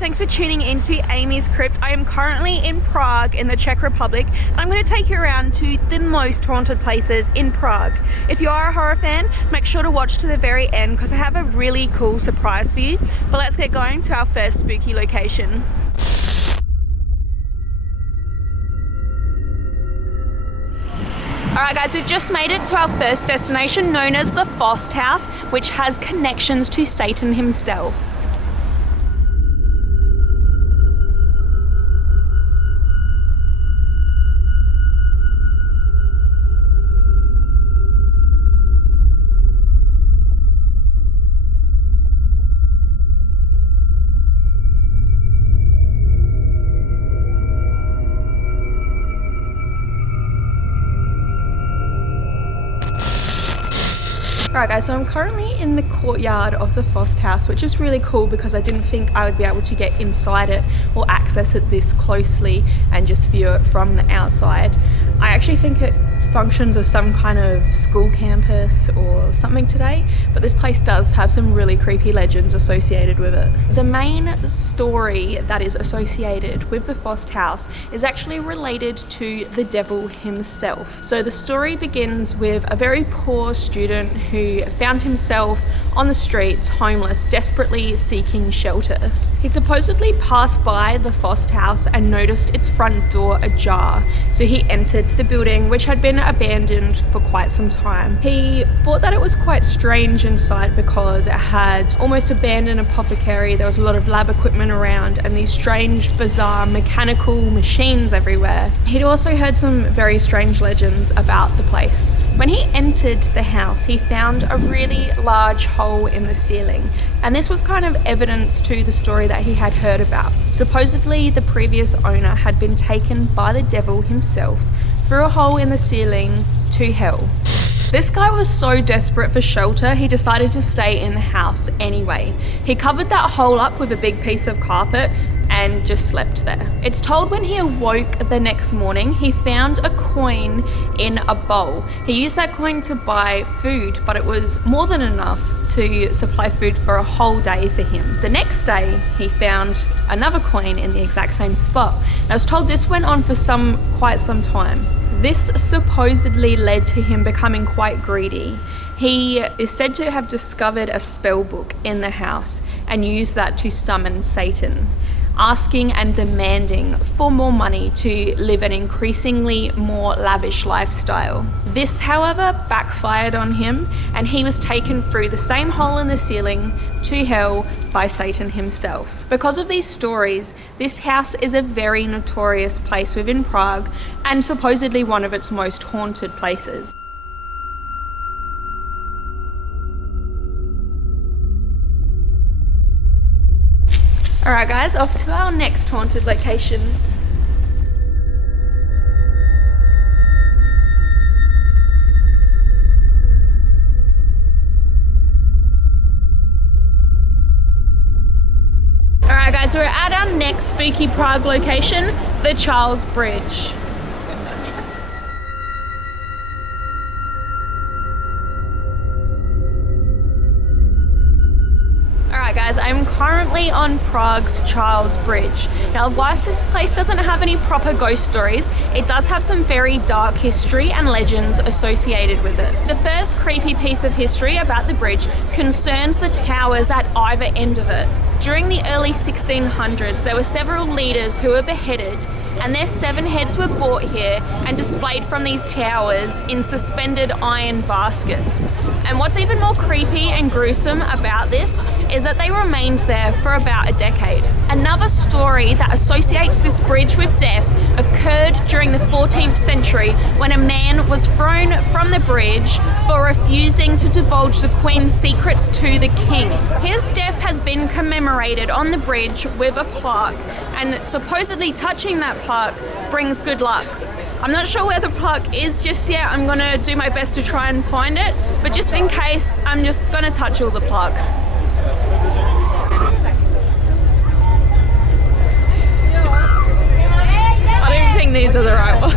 thanks for tuning into AmysCrypt. I am currently in Prague in the Czech Republic, and I'm going to take you around to the most haunted places in Prague. If you are a horror fan, make sure to watch to the very end because I have a really cool surprise for you. But let's get going to our first spooky location. Alright guys, we've just made it to our first destination known as the FAUST house, which has connections to Satan himself. Alright guys, so I'm currently in the courtyard of the FAUST house, which is really cool because I didn't think I would be able to get inside it or access it this closely and just view it from the outside. I actually think it functions as some kind of school campus or something today, but this place does have some really creepy legends associated with it. The main story that is associated with the FAUST house is actually related to the devil himself. So the story begins with a very poor student who found himself on the streets, homeless, desperately seeking shelter. He supposedly passed by the FAUST house and noticed its front door ajar, so he entered the building, which had been abandoned for quite some time. He thought that it was quite strange inside because it had almost abandoned apothecary, there was a lot of lab equipment around, and these strange, bizarre mechanical machines everywhere. He'd also heard some very strange legends about the place. When he entered the house, he found a really large hole in the ceiling, and this was kind of evidence to the story that he had heard about. Supposedly, the previous owner had been taken by the devil himself through a hole in the ceiling to hell. This guy was so desperate for shelter, he decided to stay in the house anyway. He covered that hole up with a big piece of carpet and just slept there. It's told when he awoke the next morning, he found a coin in a bowl. He used that coin to buy food, but it was more than enough to supply food for a whole day for him. The next day, he found another coin in the exact same spot. I was told this went on for quite some time. This supposedly led to him becoming quite greedy. He is said to have discovered a spell book in the house and used that to summon Satan, asking and demanding for more money to live an increasingly more lavish lifestyle. This, however, backfired on him, and he was taken through the same hole in the ceiling to hell by Satan himself. Because of these stories, this house is a very notorious place within Prague and supposedly one of its most haunted places. Alright guys, off to our next haunted location. Alright guys, we're at our next spooky Prague location, the Charles Bridge. Alright guys, I'm currently on Prague's Charles Bridge. Now, whilst this place doesn't have any proper ghost stories, it does have some very dark history and legends associated with it. The first creepy piece of history about the bridge concerns the towers at either end of it. During the early 1600s, there were several leaders who were beheaded, and their 7 heads were brought here and displayed from these towers in suspended iron baskets. And what's even more creepy and gruesome about this is that they remained there for about a decade. Another story that associates this bridge with death occurred during the 14th century when a man was thrown from the bridge for refusing to divulge the Queen's secrets to the king. His death has been commemorated on the bridge with a plaque, and supposedly touching that plaque brings good luck. I'm not sure where the plaque is just yet. I'm gonna do my best to try and find it, but just in case, I'm just gonna touch all the plaques. I don't think these are the right ones.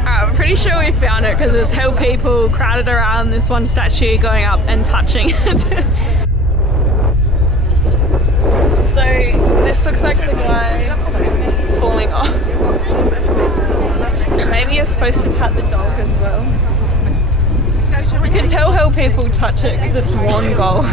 Alright, I'm pretty sure we found it because there's hell people crowded around this one statue going up and touching it. So this looks like the guy falling off. Maybe you're supposed to pat the dog as well. You can tell how people touch it because it's worn gold.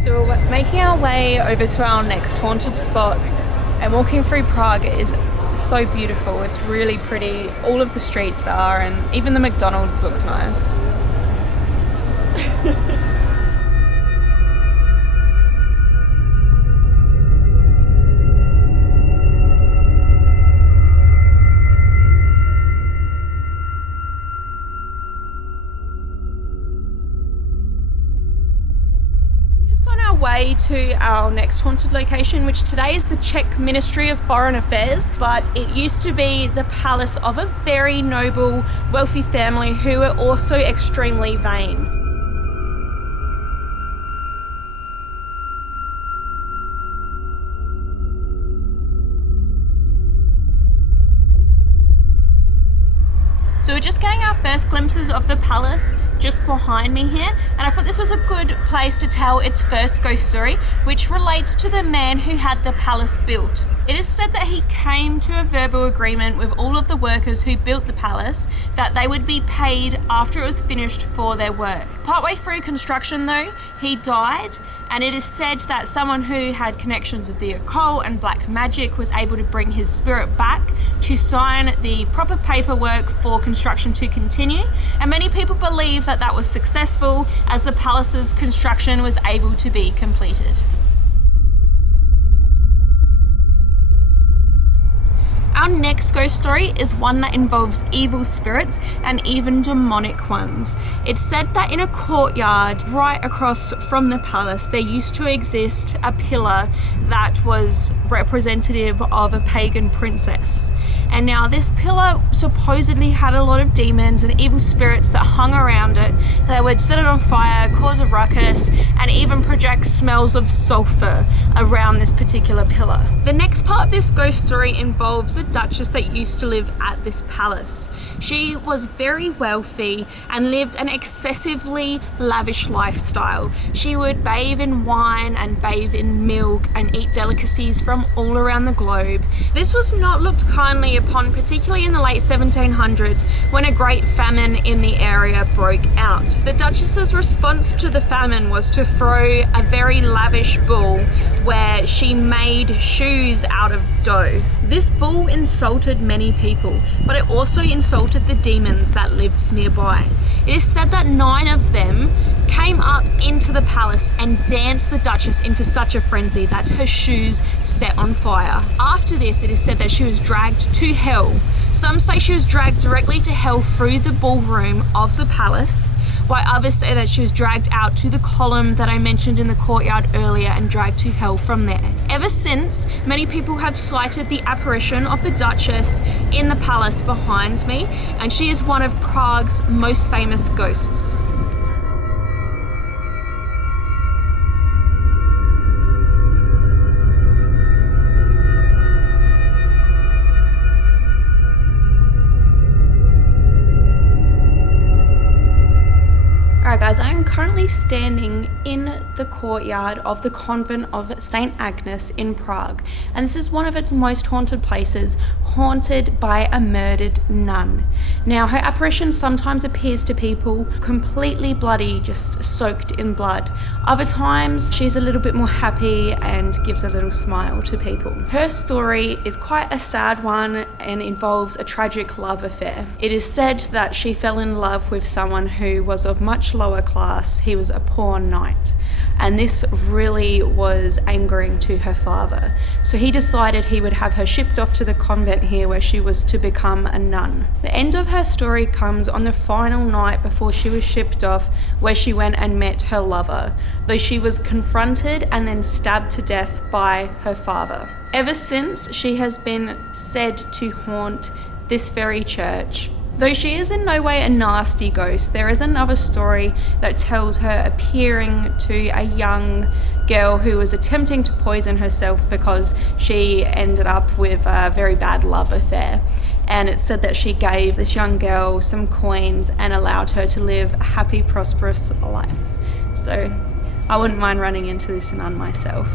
So we're making our way over to our next haunted spot, and walking through Prague is so beautiful. It's really pretty. All of the streets are, and even the McDonald's looks nice. Way to our next haunted location, which today is the Czech Ministry of Foreign Affairs, but it used to be the palace of a very noble, wealthy family who were also extremely vain. So we're just getting our first glimpses of the palace just behind me here, and I thought this was a good place to tell its first ghost story, which relates to the man who had the palace built. It is said that he came to a verbal agreement with all of the workers who built the palace that they would be paid after it was finished for their work. Partway through construction though, he died, and it is said that someone who had connections with the occult and black magic was able to bring his spirit back to sign the proper paperwork for construction to continue, and many people believe that that was successful as the palace's construction was able to be completed. Our next ghost story is one that involves evil spirits and even demonic ones. It's said that in a courtyard right across from the palace there used to exist a pillar that was representative of a pagan princess. And now this pillar supposedly had a lot of demons and evil spirits that hung around it. They would set it on fire, cause a ruckus, and even project smells of sulfur around this particular pillar. The next part of this ghost story involves the duchess that used to live at this palace. She was very wealthy and lived an excessively lavish lifestyle. She would bathe in wine and bathe in milk and eat delicacies from all around the globe. This was not looked kindly upon, particularly in the late 1700s when a great famine in the area broke out. The Duchess's response to the famine was to throw a very lavish bull where she made shoes out of dough. This bull insulted many people, but it also insulted the demons that lived nearby. It is said that 9 of them came up into the palace and danced the Duchess into such a frenzy that her shoes set on fire. After this, it is said that she was dragged to hell. Some say she was dragged directly to hell through the ballroom of the palace, while others say that she was dragged out to the column that I mentioned in the courtyard earlier and dragged to hell from there. Ever since, many people have cited the apparition of the Duchess in the palace behind me, and she is one of Prague's most famous ghosts. Alright guys, I am currently standing in the courtyard of the convent of St. Agnes in Prague, and this is one of its most haunted places, haunted by a murdered nun. Now, her apparition sometimes appears to people completely bloody, just soaked in blood. Other times, she's a little bit more happy and gives a little smile to people. Her story is quite a sad one and involves a tragic love affair. It is said that she fell in love with someone who was of much lower class. He was a poor knight, and this really was angering to her father. So he decided he would have her shipped off to the convent here where she was to become a nun. The end of her story comes on the final night before she was shipped off, where she went and met her lover, though she was confronted and then stabbed to death by her father. Ever since, she has been said to haunt this very church Though she is in no way a nasty ghost, there is another story that tells her appearing to a young girl who was attempting to poison herself because she ended up with a very bad love affair. And it said that she gave this young girl some coins and allowed her to live a happy, prosperous life. So I wouldn't mind running into this nun myself.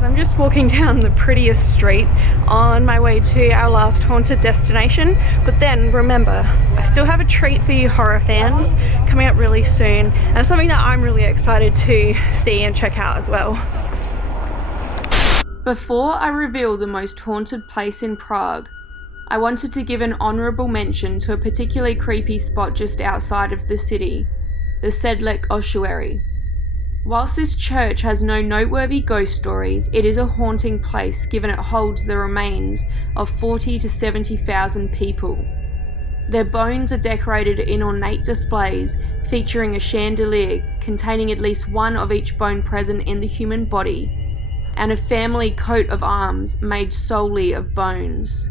I'm just walking down the prettiest street on my way to our last haunted destination, but then remember, I still have a treat for you horror fans coming up really soon, and it's something that I'm really excited to see and check out as well. Before I reveal the most haunted place in Prague, I wanted to give an honourable mention to a particularly creepy spot just outside of the city, the SEDLEC ossuary. Whilst this church has no noteworthy ghost stories, it is a haunting place given it holds the remains of 40 to 70,000 people. Their bones are decorated in ornate displays featuring a chandelier containing at least one of each bone present in the human body, and a family coat of arms made solely of bones.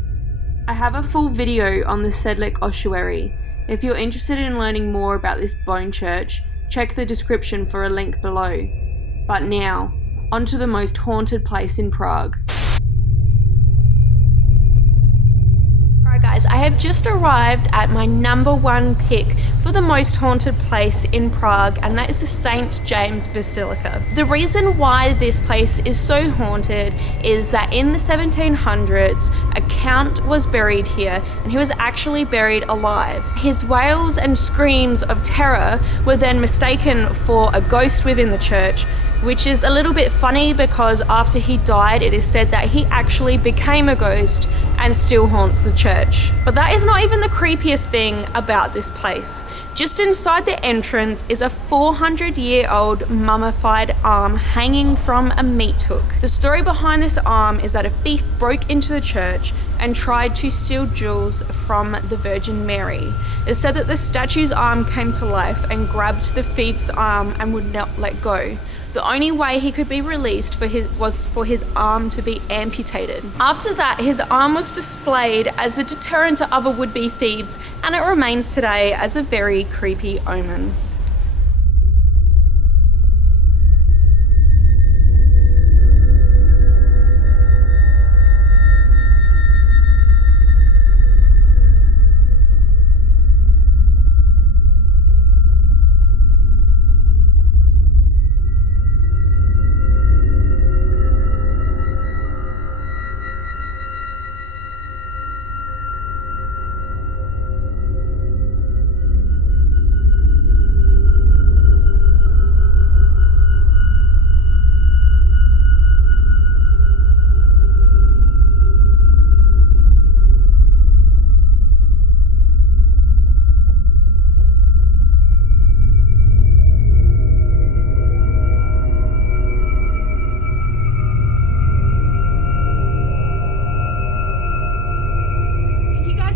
I have a full video on the SEDLEC ossuary. If you're interested in learning more about this bone church, check the description for a link below. But now, onto the most haunted place in Prague. Alright guys, I have just arrived at my #1 pick for the most haunted place in Prague, and that is the St. James Basilica. The reason why this place is so haunted is that in the 1700s, a count was buried here, and he was actually buried alive. His wails and screams of terror were then mistaken for a ghost within the church, which is a little bit funny because after he died, it is said that he actually became a ghost and still haunts the church. But that is not even the creepiest thing about this place. Just inside the entrance is a 400-year-old mummified arm hanging from a meat hook. The story behind this arm is that a thief broke into the church and tried to steal jewels from the Virgin Mary. It's said that the statue's arm came to life and grabbed the thief's arm and would not let go. The only way he could be released was for his arm to be amputated. After that, his arm was displayed as a deterrent to other would-be thieves, and it remains today as a very creepy omen.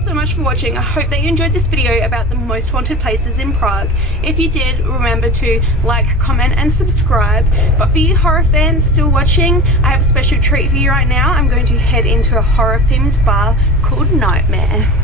So much for watching. I hope that you enjoyed this video about the most haunted places in Prague. If you did, remember to like, comment and subscribe. But for you horror fans still watching, I have a special treat for you right now. I'm going to head into a horror themed bar called Nightmare.